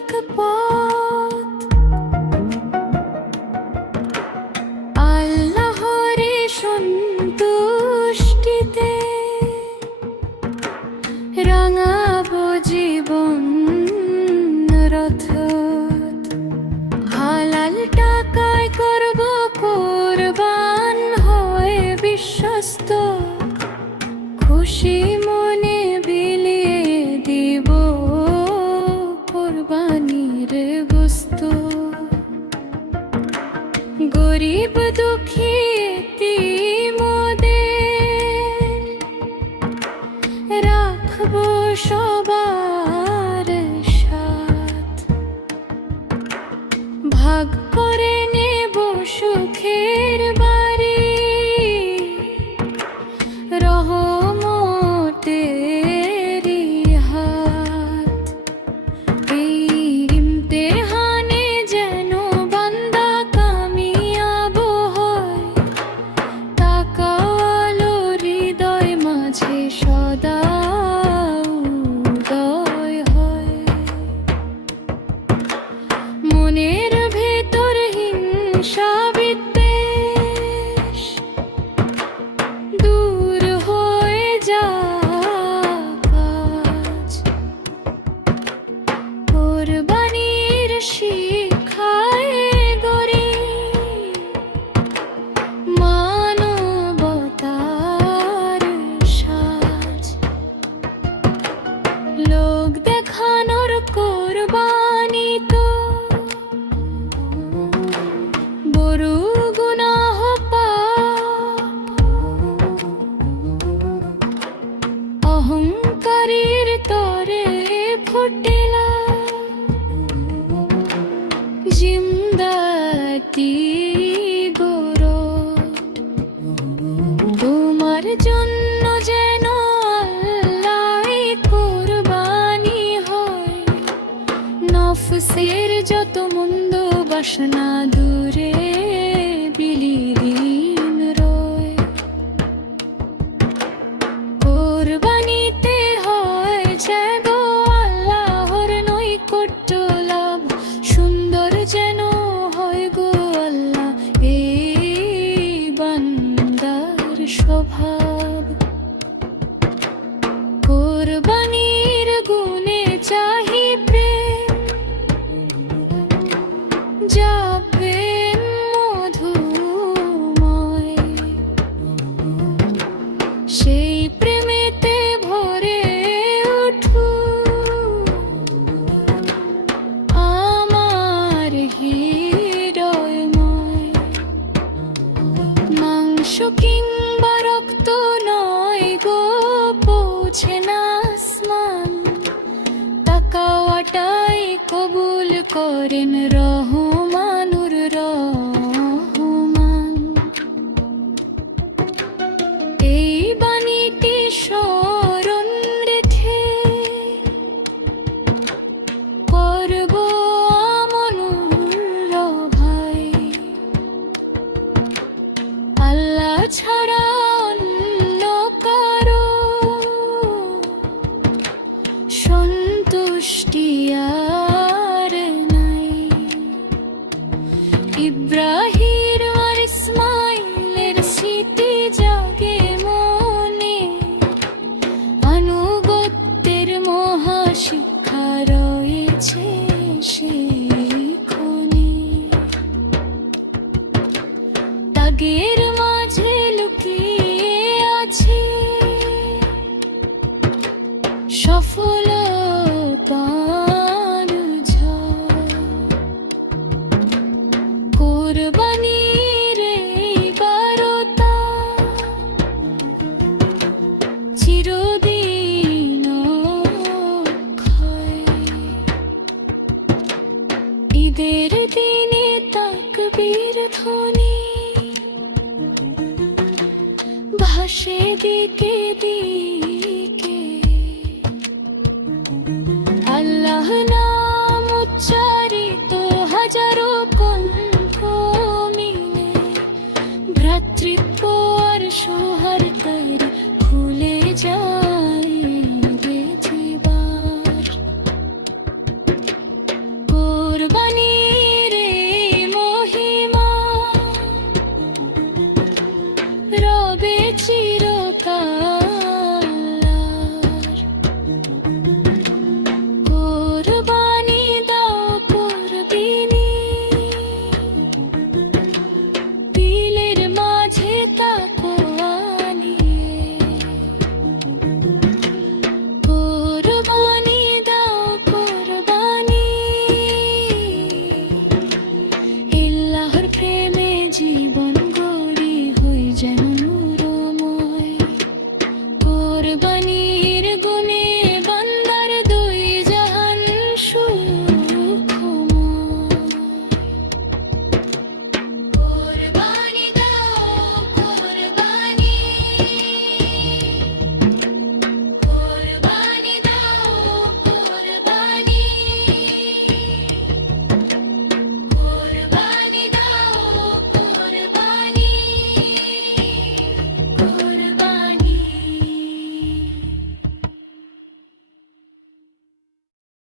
সঠিক পথ আল্লাহরে সন্তুষ্টিতে রাঙাবো জীবন রথ। হালাল টাকায় করব কোরবান হয়ে বিশ্বস্ত, খুশি মনে বিলিয়ে দিব কোরবানির গোশত। গরিব দুঃখী এতিমদের রাখবো সবার সাথ, ভাগ করে নেব সুখের বাড়ি রহমতেরই হাত। এই ইমতেহানে যেন বান্দা কামিয়াব হয়, তাকালো হৃদয় মাঝে সদা উদয় হয়। মনের ভেতর হিংসা বিদ্বেষ দূর হয়ে যাক আজ। কোরবানির শিক্ষায় গড়ি মানবতার সাজ। লোক দেখানোর কোরবানি তো বড় গুনাহ পাপ। অহংকারীর তরে ফুটিলা জিন্দাতি গরট। তোমার জন্য যেন আল্লাহই কোরবানি হয়, নফসের যত মন্দ বাসনা দূরে বিলীন রয়। কোরবানিতে হয় যে গো আল্লাহর নৈকট্য লাভ, সুন্দর যেন হয় গো আল্লাহ এই বান্দার স্বভাব। কোরবানির গুণে চাহি প্রেম, যাবে মধুময়। সেই প্রেমেতে ভরে উঠু আমার হৃদয়ময়। মাংস কিংবা রক্ত নয় গো পৌঁছে না আসমান, তাকাওয়াটাই কবুল করেন রহমানুর রহমান। এই বাণীটি স্মরণ রেখে করব আমনুর ভাই। আল্লাহ ছাড়া অন্য কারো সন্তুষ্টি আর নাই। ইব্রাহিম আর ইসমাইলের স্মৃতি জাগে মনে, আনুগত্যের মহা শিক্ষা রয়েছে সেখানে। ত্যাগের মাঝে লুকিয়ে আছে সফলতার ঝড়। কোরবানির এই বারতা চিরদিন অক্ষয়। ঈদের দিনে তাকবীর ধ্বনি ভাসে দিকে দিকে।